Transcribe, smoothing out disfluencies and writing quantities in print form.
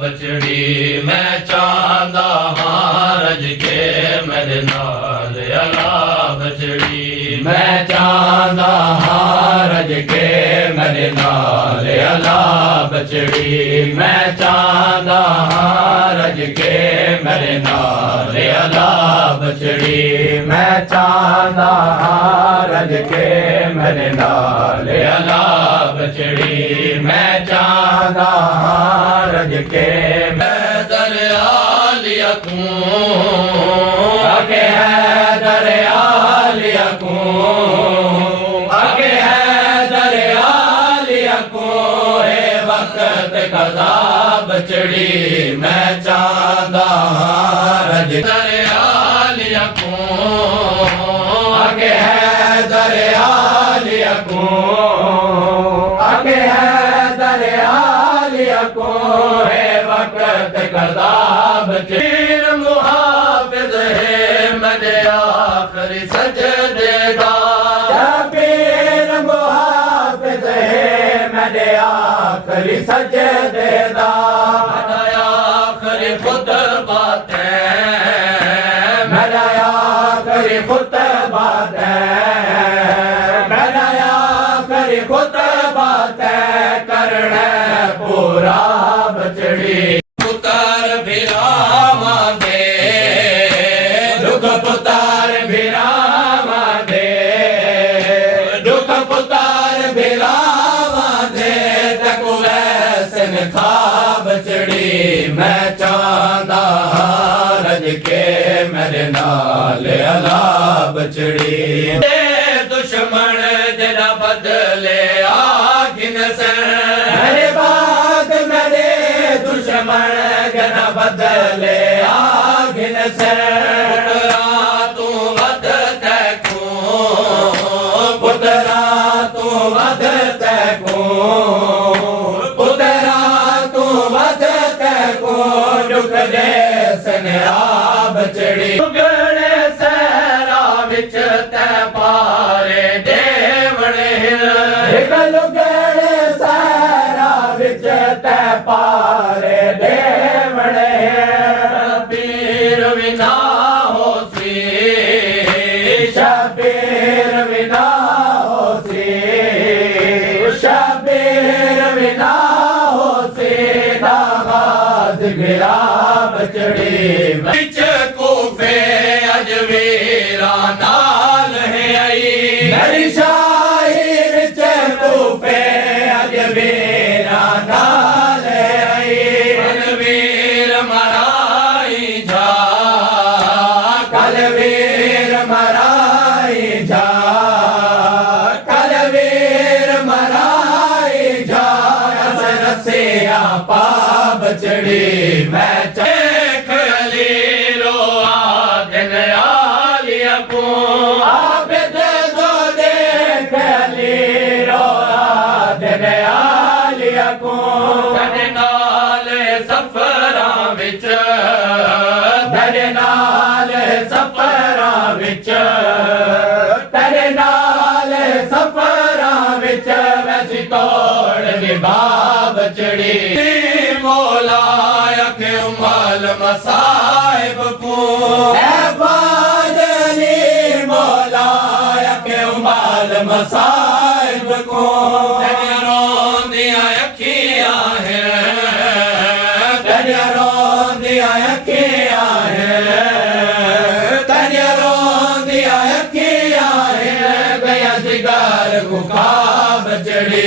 बचड़ी मैं चांदा हां रज के मेरे नाल अला बचड़ी मैं चांदा हां रज के मेरे नाल अला बचड़ी मैं चांदा हां रज के मेरे नाल अला बचड़ी मैं चांदा हां रज के मेरे नाल अला बचड़ी मैं चांदा हां रज के मैं दरिया लिया तूं आगे है दरिया लिया तूं आगे है दरिया लिया तूं हे वक्त कदा बचड़ी मैं चांदा हां रज दरिया लिया तूं आगे है दरिया लिया तूं आगे है दरिया लिया को है वक्त कदा बचीर मुहाफिज है मेरे आखिरी सजदे दा शबीर मुहाफिज है मेरे आखिरी सजदे दा मेरा आखिरी खुतबा है मेरा आखिरी खुतबा है मेरा आखिरी खुतबा है करना पूरा बचड़ी पुतार भिरावा दे दुख पुतार भिरावा दे दुख पुतार भिरावा दे तक वैसन खा बचड़ी मैं चांदा हां रज के मेरे नाल अला बचड़ी दुश्मन जरा बदले आखिन से मेरे बाद मेरे दुश्मन जरा बदले आखिन से पुतरा तू वद तैको पुतरा तू वद तैको पुतरा तू वद तैको दुख दे सनरा बचड़ी गणे सहरा विच तै पारे देवणे गल गणे सहरा विच तै पारे देवणे शबीर विना होसी शबीर विना होसी शबीर विना होसी दागाज गिरा बचड़ी बिच कूफे अजवीरा नाल है आई मेरी शाही बिच कूफे अजवीरा नाल है आई कलवीर मराई जा कलवीर मराई जा कलवीर मराई जा रसिया पा बचड़ी मैं चेख लीलो आदिन आलिया को आबिद दो देख लीलो आदिन आलिया को तेरे नाल सफरा विच तेरे नाल सफरा विच तेरे नाल सफरा विच वैसी तोड़ निभा बचड़ी मौला के उमल मसाहिब को फादली मौला के उमल मसाहिब को तेरी रोंदियां अखियां हैं तेरी रोंदियां अखियां हैं तेरी रोंदियां अखियां हैं गया जिगर मुखा बचड़ी